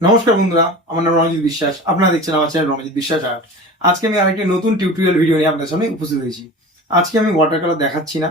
নমস্কার বন্ধুরা, আমার নাম রণজিৎ বিশ্বাস। আপনারা দেখছেন আমার চ্যানেল রণজিৎ বিশ্বাস আর্ট। আজকে আমি আরেকটি নতুন টিউটোরিয়াল ভিডিও নিয়ে আপনাদের সামনে উপস্থিত হয়েছি। আজকে আমি ওয়াটার কালার দেখাচ্ছি না।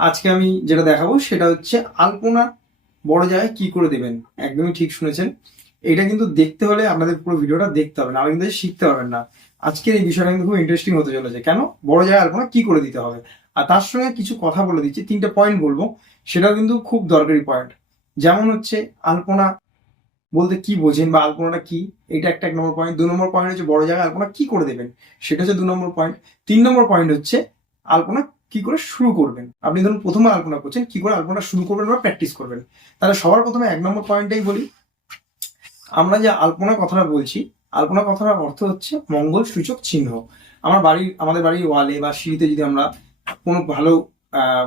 আজকে আমি যেটা দেখাবো সেটা হচ্ছে আলপনা বড় জায়গায় কি করে দেবেন। একদমই ঠিক শুনেছেন। এটা কিন্তু দেখতে হলে আপনাদের পুরো ভিডিওটা দেখতে হবে, না কিন্তু শিখতে পারবেন না। আজকের এই বিষয়টা কিন্তু খুব ইন্টারেস্টিং হতে চলেছে। কেন বড় জায়গায় আলপনা কি করে দিতে হবে, আর তার সঙ্গে কিছু কথা বলে দিচ্ছি, 3টে পয়েন্ট বলবো। সেটাও কিন্তু খুব দরকারি পয়েন্ট। যেমন হচ্ছে আলপনা বলতে কি বোঝেন বা আলপনাটা কি, এটা একটা 1 নম্বর পয়েন্ট। 2 নম্বর পয়েন্ট হচ্ছে বড় জায়গায় আলপনা কি করে দেবেন, সেটা হচ্ছে 2 নম্বর পয়েন্ট। 3 নম্বর পয়েন্ট হচ্ছে আলপনা কি করে শুরু করবেন। আপনি ধরুন প্রথমে আলপনা করছেন, কি করে আলপনা শুরু করবেন বা প্র্যাকটিস করবেন। তাহলে সবার প্রথমে 1 নম্বর পয়েন্টটাই বলি। আমরা যে আলপনা কথাটা বলছি, আলপনা কথাটার অর্থ হচ্ছে মঙ্গল সূচক চিহ্ন। আমাদের বাড়ির ওয়ালে বা সিঁড়িতে যদি আমরা কোনো ভালো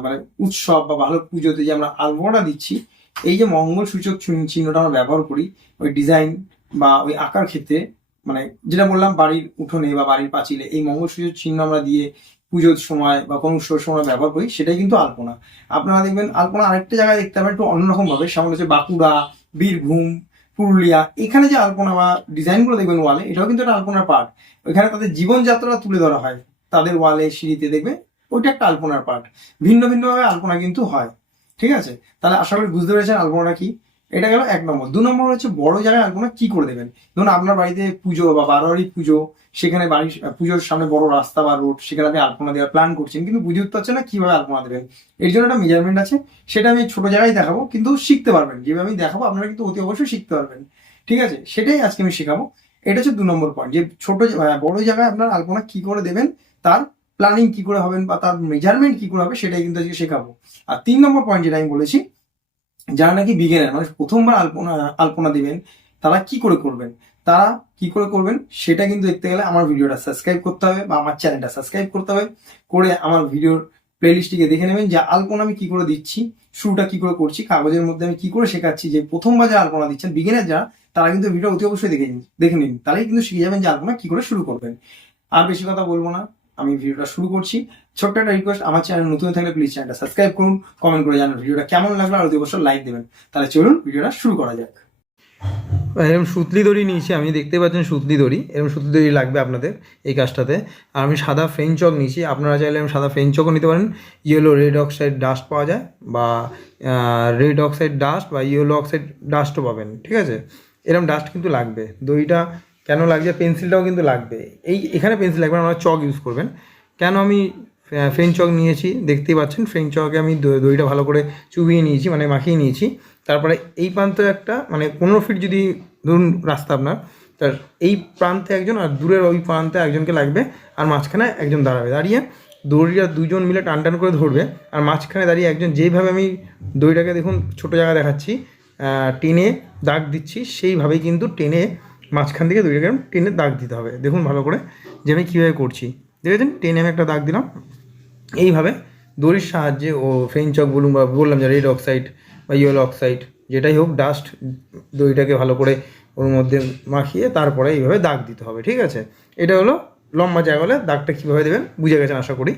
মানে উৎসব বা ভালো পুজোতে যে আমরা আলপনাটা দিচ্ছি, এই যে মঙ্গল সূচক চিহ্নটা আমরা ব্যবহার করি ওই ডিজাইন বা ওই আঁকার ক্ষেত্রে, মানে যেটা বললাম বাড়ির উঠোনে বা বাড়ির পাঁচিলে এই মঙ্গল সূচক চিহ্ন আমরা দিয়ে পুজোর সময় বা কোনো উৎসবের সময় ব্যবহার করি, সেটাই কিন্তু আলপনা। আপনারা দেখবেন আলপনা আরেকটা জায়গায় দেখতে পাবেন একটু অন্যরকম ভাবে, সেমন হচ্ছে বাঁকুড়া, বীরভূম, পুরুলিয়া। এখানে যে আলপনা বা ডিজাইনগুলো দেখবেন ওয়ালে, এটাও কিন্তু একটা আলপনার পার্ট। ওইখানে তাদের জীবনযাত্রা তুলে ধরা হয়, তাদের ওয়ালে সিঁড়িতে দেখবে, ওইটা একটা আলপনার পার্ট। ভিন্ন ভিন্ন ভাবে আলপনা কিন্তু হয়। ঠিক আছে, তাহলে আশা করি বুঝতে পেরেছেন আলপনাটা কি। এটা গেল 1 নম্বর। 2 নম্বর হচ্ছে বড় জায়গায় আলপনা কি করে দেবেন। ধরুন আপনার বাড়িতে পুজো বা বারোয়ারি পুজো, সেখানে বাড়ির পুজোর সামনে বড় রাস্তা বা রোড, সেখানে আপনি আলপনা দেওয়ার প্ল্যান করছেন, কিন্তু বুঝে উঠতে পারছেন না কিভাবে আলপনা দেবেন। এর জন্য একটা মেজারমেন্ট আছে, সেটা আমি ছোট জায়গায় দেখাবো, কিন্তু শিখতে পারবেন। যেভাবে আমি দেখাবো আপনারা কিন্তু অতি অবশ্যই শিখতে পারবেন। ঠিক আছে, সেটাই আজকে আমি শেখাবো। এটা হচ্ছে 2 নম্বর পয়েন্ট, যে বড় জায়গায় আপনার আলপনা কি করে দেবেন, তার প্ল্যানিং কি করে হবেন বা তার মেজারমেন্ট কি করে হবে, সেটাই কিন্তু আজকে শেখাবো। আর 3 নম্বর পয়েন্ট যেটা আমি বলেছি, যারা নাকি বিগিনার, মানে প্রথমবার আলপনা আলপনা দিবেন, তারা কি করে করবেন, তারা কি করে করবেন সেটা কিন্তু দেখতে গেলে আমার ভিডিওটা সাবস্ক্রাইব করতে হবে বা আমার চ্যানেলটা সাবস্ক্রাইব করতে হবে। করে আমার ভিডিওর প্লেলিস্টটিকে দেখে নেবেন যে আলপনা আমি কি করে দিচ্ছি, শুরুটা কি করে করছি, কাগজের মধ্যে আমি কি করে শেখাচ্ছি। যে প্রথমবার যারা আলপনা দিচ্ছেন বিগিনার যারা, তারা কিন্তু ভিডিও অতি অবশ্যই দেখে নিন, তাহলেই কিন্তু শিখে যাবেন যে আলপনা কি করে শুরু করবেন। আর বেশি কথা বলবো না, আমি ভিডিওটা শুরু করছি। ছোট্ট একটা রিকোয়েস্ট, আমার চ্যানেল নতুন থাকলে প্লিজ চ্যানেলটা সাবস্ক্রাইব করুন, কমেন্ট করে জানান ভিডিওটা কেমন লাগলো, আর অতি অবশ্যই লাইক দেবেন। তাহলে চলুন ভিডিওটা শুরু করা যাক। এরকম সুতলি দড়ি নিয়েছি আমি, দেখতে পাচ্ছেন সুতলি দড়ি, এরকম সুতলি দড়ি লাগবে আপনাদের এই কাজটাতে। আর আমি সাদা ফ্রেঞ্চ চক নিয়েছি, আপনারা চাইলে আমি সাদা ফ্রেঞ্চ চকও নিতে পারেন। ইয়েলো রেড অক্সাইড ডাস্ট পাওয়া যায়, বা রেড অক্সাইড ডাস্ট বা ইয়েলো অক্সাইড ডাস্টও পাবেন। ঠিক আছে, এরকম ডাস্ট কিন্তু লাগবে। দড়িটা কেন লাগছে, পেন্সিলটাও কিন্তু লাগবে। এখানে পেন্সিল লাগবে, আপনারা চক ইউজ করবেন। কেন আমি ফ্রেঞ্চ চক নিয়েছি দেখতেই পাচ্ছেন, ফ্রেঞ্চ চকে আমি দড়িটা ভালো করে চুবিয়ে নিয়েছি, মানে মাখিয়ে নিয়েছি। তারপরে এই প্রান্তে একটা, মানে 15 ফিট যদি ধরুন রাস্তা আপনার, তার এই প্রান্তে একজন আর দূরের ওই প্রান্তে একজনকে লাগবে, আর মাঝখানে একজন দাঁড়াবে। দাঁড়িয়ে দড়িটা দুজন মিলে টান টান করে ধরবে, আর মাঝখানে দাঁড়িয়ে একজন, যেইভাবে আমি দড়িটাকে দেখুন ছোটো জায়গা দেখাচ্ছি, টেনে দাগ দিচ্ছি, সেইভাবেই কিন্তু টেনে মাঝখান থেকে দড়িটাকে টেনে দাগ দিতে হবে। দেখুন ভালো করে যে আমি কীভাবে করছি, দেখেছেন, টেনে আমি একটা দাগ দিলাম। এইভাবে দড়ির সাহায্যে, ও ফ্রেঞ্চ চক বলুন বা বললাম যে রেড অক্সাইড বা ইয়েলো অক্সাইড যেটাই হোক, ডাস্ট, দড়িটাকে ভালো করে ওর মধ্যে মাখিয়ে তারপরে এইভাবে দাগ দিতে হবে। ঠিক আছে, এটা হলো লম্বা জায়গা হলে দাগটা কীভাবে দেবেন বুঝে গেছেন আশা করি।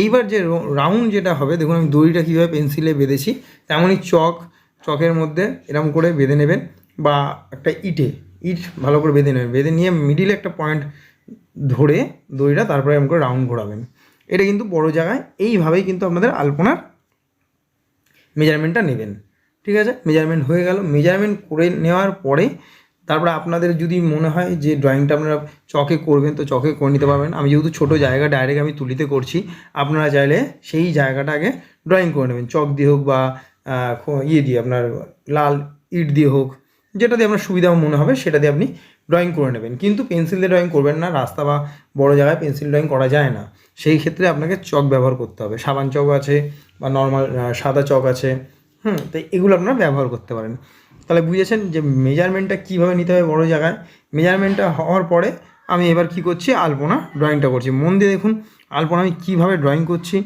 এইবার যে রাউন্ড যেটা হবে, দেখুন আমি দড়িটা কীভাবে পেন্সিলে বেঁধেছি, তেমনই চকের মধ্যে এরকম করে বেঁধে নেবেন, বা একটা ইট ভালো করে বেঁধে নেবেন। বেঁধে নিয়ে মিডিলে একটা পয়েন্ট ধরে দড়িটা তারপরে এরকম করে রাউন্ড ঘোরাবেন। এটা কিন্তু বড় জায়গায় এইভাবেই কিন্তু আপনাদের আলপনার মেজারমেন্টটা নেবেন। ঠিক আছে, মেজারমেন্ট হয়ে গেল। মেজারমেন্ট করে নেওয়ার পরে তারপরে আপনাদের যদি মনে হয় যে ড্রয়িংটা আপনারা চকে করবেন, তো চকে করে নিতে পারবেন। আমি যেহেতু ছোটো জায়গা ডাইরেক্ট আমি তুলিতে করছি, আপনারা চাইলে সেই জায়গাটা আগে ড্রয়িং করে নেবেন, চক দিয়ে হোক বা ইয়ে দিয়ে, আপনার লাল ইট দিয়ে হোক, যেটা দিয়ে আপনার সুবিধা মনে হবে সেটা দিয়ে আপনি ড্রয়িং করে নেবেন। কিন্তু পেন্সিল দিয়ে ড্রয়িং করবেন না, রাস্তা বা বড় জায়গায় পেন্সিল ড্রয়িং করা যায় না। সেই ক্ষেত্রে আপনাকে চক ব্যবহার করতে হবে, সাবান চক আছে বা নর্মাল সাদা চক আছে। তো এগুলো আপনারা ব্যবহার করতে পারেন। তাহলে বুঝেছেন যে মেজারমেন্টটা কীভাবে নিতে হবে বড় জায়গায়। মেজারমেন্টটা হওয়ার পরে আমি এবার কি করছি, আলপনা ড্রয়িংটা করছি। মন দিয়ে দেখুন আলপনা আমি কীভাবে ড্রয়িং করছি।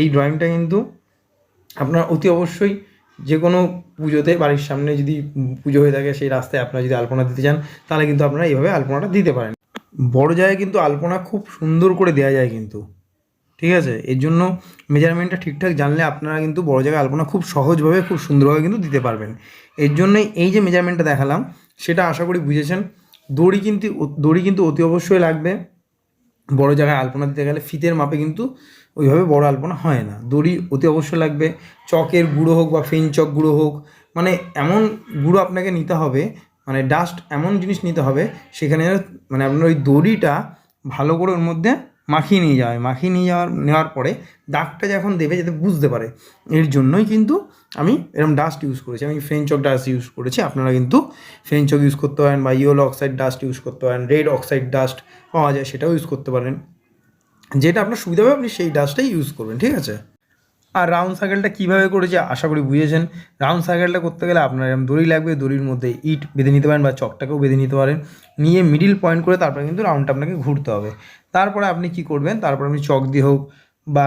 এই ড্রয়িংটা কিন্তু আপনার অতি অবশ্যই যে কোনো পুজোতে, বাড়ির সামনে যদি পুজো হয়ে থাকে সেই রাস্তায় আপনারা যদি আলপনা দিতে চান, তাহলে কিন্তু আপনারা এইভাবে আলপনাটা দিতে পারেন। বড় জায়গায় কিন্তু আলপনা খুব সুন্দর করে দেওয়া যায় কিন্তু। ঠিক আছে, এর জন্য মেজারমেন্টটা ঠিকঠাক জানলে আপনারা কিন্তু বড় জায়গায় আলপনা খুব সহজভাবে খুব সুন্দরভাবে কিন্তু দিতে পারবেন। এর জন্যই এই যে মেজারমেন্টটা দেখালাম সেটা আশা করি বুঝেছেন। দড়ি কিন্তু অতি অবশ্যই লাগবে। বড় জায়গায় আলপনা দিতে গেলে ফিতের মাপে কিন্তু ওইভাবে বড় আলপনা হয় না, দড়ি অতি অবশ্যই লাগবে। চকের গুঁড়ো হোক বা ফেন চক গুঁড়ো হোক, মানে এমন গুঁড়ো আপনাকে নিতে হবে, মানে ডাস্ট এমন জিনিস নিতে হবে সেখানে মানে আপনার ওই দড়িটা ভালো করে ওর মধ্যে মাখিয়ে নেওয়ার পরে দাগটা যখন দেবে যাতে বুঝতে পারে। এর জন্যই কিন্তু আমি এরকম ডাস্ট ইউজ করেছি, আমি ফ্রেঞ্চ চক ডাস্ট ইউজ করেছি। আপনারা কিন্তু ফ্রেঞ্চ চক ইউজ করতে পারেন বা ইয়েলো অক্সাইড ডাস্ট ইউজ করতে পারেন, রেড অক্সাইড ডাস্ট পাওয়া যায় সেটাও ইউজ করতে পারেন। যেটা আপনার সুবিধা হবে আপনি সেই ডাস্টটাই ইউজ করবেন, ঠিক আছে। আর রাউন্ড সার্কেলটা কীভাবে করেছি আশা করি বুঝেছেন। রাউন্ড সার্কেলটা করতে গেলে আপনার এরকম দড়ি লাগবে, দড়ির মধ্যে ইট বেঁধে নিতে পারেন বা চকটাকেও বেঁধে নিতে পারেন, নিয়ে মিডিল পয়েন্ট করে তারপরে কিন্তু রাউন্ডটা আপনাকে ঘুরতে হবে। তারপরে আপনি কি করবেন, তারপর আপনি চক দিয়ে হোক বা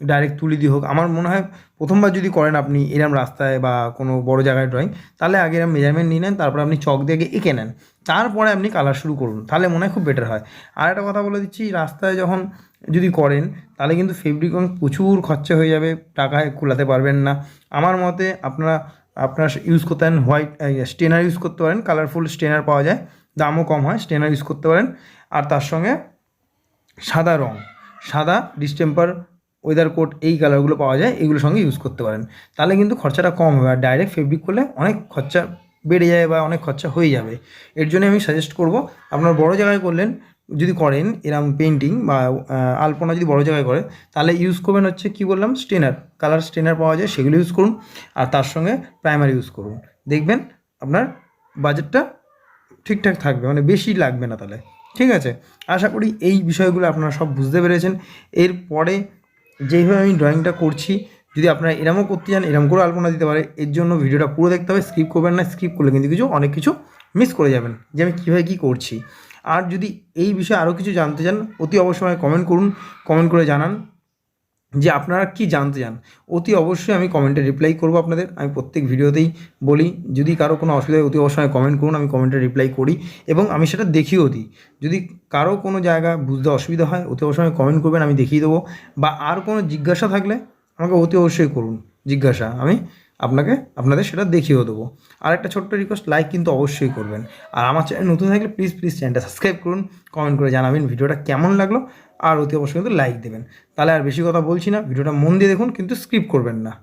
ডাইরেক্ট তুলি দিয়ে হোক, আমার মনে হয় প্রথমবার যদি করেন আপনি এরম রাস্তায় বা কোনো বড় জায়গায় ড্রয়িং, তাহলে আগে এরম মেজারমেন্ট নিয়ে নেন, তারপরে আপনি চক দিয়ে আগে এঁকে নেন, তারপরে আপনি কালার শুরু করুন, তাহলে মনে হয় খুব বেটার হয়। আর একটা কথা বলে দিচ্ছি, রাস্তায় যখন যদি করেন তাহলে কিন্তু ফেব্রিক প্রচুর খরচা হয়ে যাবে, টাকায় কুলাতে পারবেন না। আমার মতে আপনারা ইউজ করতে পারেন হোয়াইট স্টেনার ইউজ করতে পারেন, কালারফুল স্টেনার পাওয়া যায়, দামও কম হয়, স্টেনার ইউজ করতে পারেন। আর তার সঙ্গে সাদা ডিস্টেম্পার, ওয়েদার কোট, এই কালারগুলো পাওয়া যায়, এগুলোর সঙ্গে ইউজ করতে পারেন, তাহলে কিন্তু খরচাটা কম হবে। আর ডাইরেক্ট ফেব্রিক করলে অনেক খরচা বেড়ে যায় বা অনেক খরচা হয়ে যাবে। এর জন্য আমি সাজেস্ট করব, আপনার বড় জায়গায় যদি করেন এরম পেন্টিং বা আলপনা যদি বড় জায়গায় করে, তাহলে ইউজ করবেন হচ্ছে কী বললাম, স্টেনার, কালার স্টেনার পাওয়া যায়, সেগুলো ইউজ করুন। আর তার সঙ্গে প্রাইমার ইউজ করুন, দেখবেন আপনার বাজেটটা ঠিকঠাক থাকবে, মানে বেশি লাগবে না তাহলে, ঠিক আছে। আশা করি এই বিষয়গুলো আপনারা সব বুঝতে পেরেছেন। এরপরে যেইভাবে আমি ড্রয়িংটা করছি, যদি আপনারা এরমও করতে চান, এরম করে আলপনা দিতে পারে, এর জন্য ভিডিওটা পুরো দেখতে হবে, স্কিপ করবেন না, স্কিপ করলে কিন্তু অনেক কিছু মিস করে যাবেন যে আমি কীভাবে কী করছি। আর যদি এই বিষয়ে আরও কিছু জানতে চান, অতি অবশ্যই আমায় কমেন্ট করুন, কমেন্ট করে জানান যে আপনারা কি জানতে চান। অতি অবশ্যই আমি কমেন্টে রিপ্লাই করব আপনাদের, আমি প্রত্যেক ভিডিওতেই বলি, যদি কারো কোনো অসুবিধা হয় অতি অবশ্যই কমেন্ট করুন, আমি কমেন্টে রিপ্লাই করি এবং আমি সেটা দেখিয়েও দিই। যদি কারো কোনো জায়গা বুঝতে অসুবিধা হয় অতি অবশ্যই কমেন্ট করবেন, আমি দেখিয়ে দেবো। বা আর কোনো জিজ্ঞাসা থাকলে আমাকে অতি অবশ্যই করুন জিজ্ঞাসা, আমি আপনাদের সেটা দেখিয়েও দেবো। আর একটা ছোট্ট রিকোয়েস্ট, লাইক কিন্তু অবশ্যই করবেন। আর আমার চ্যানেল নতুন থাকলে প্লিজ চ্যানেলটা সাবস্ক্রাইব করুন, কমেন্ট করে জানাবেন ভিডিওটা কেমন লাগলো, আর অতি অবশ্যই কিন্তু লাইক দেবেন। তাহলে আর বেশি কথা বলছি না, ভিডিওটা মন দিয়ে দেখুন, কিন্তু স্কিপ করবেন না।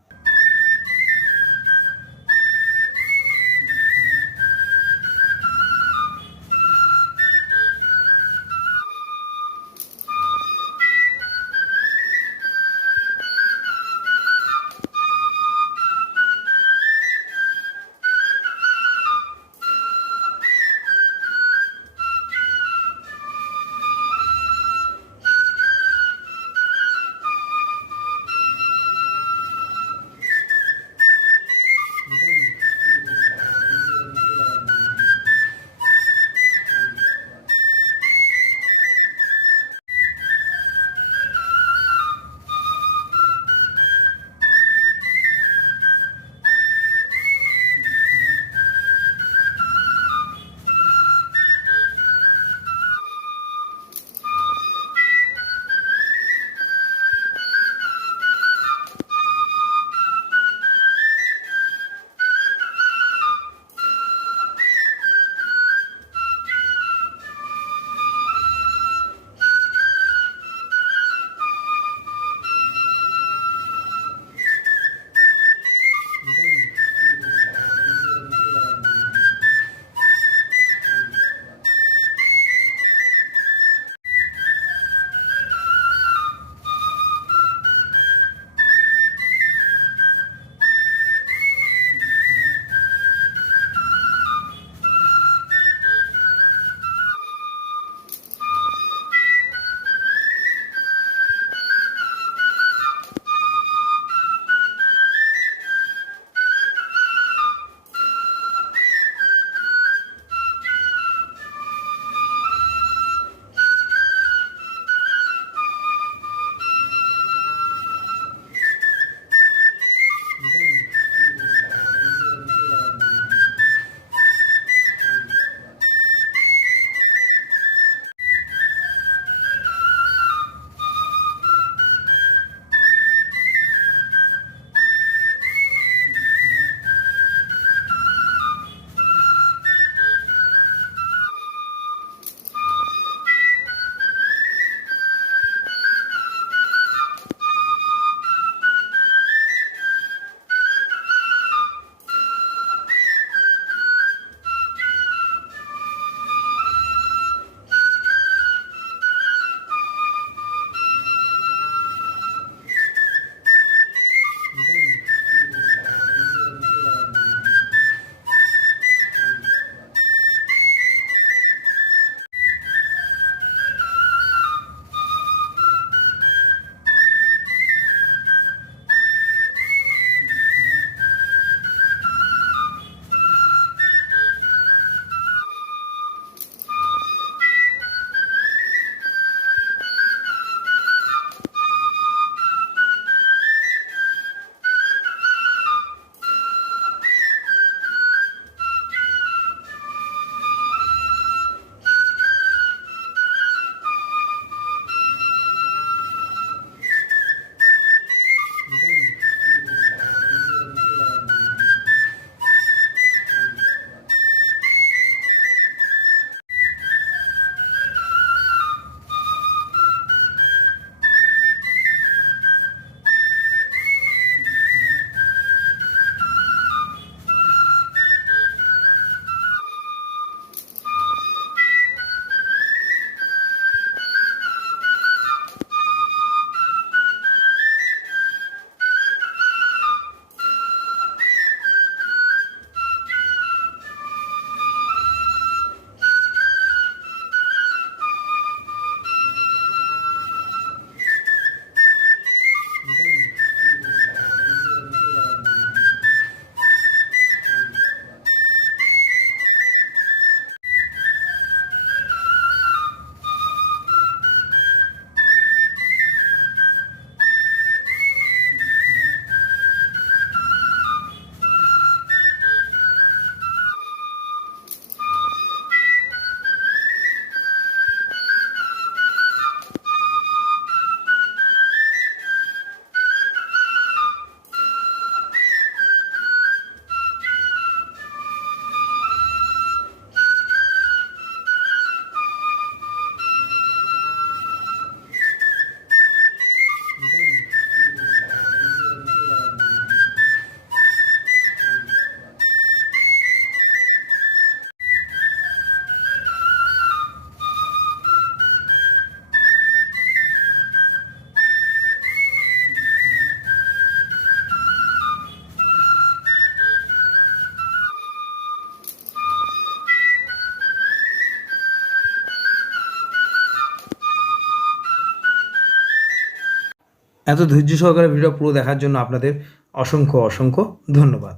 এত ধৈর্য সহকারে ভিডিও পুরো দেখার জন্য আপনাদের অসংখ্য অসংখ্য ধন্যবাদ।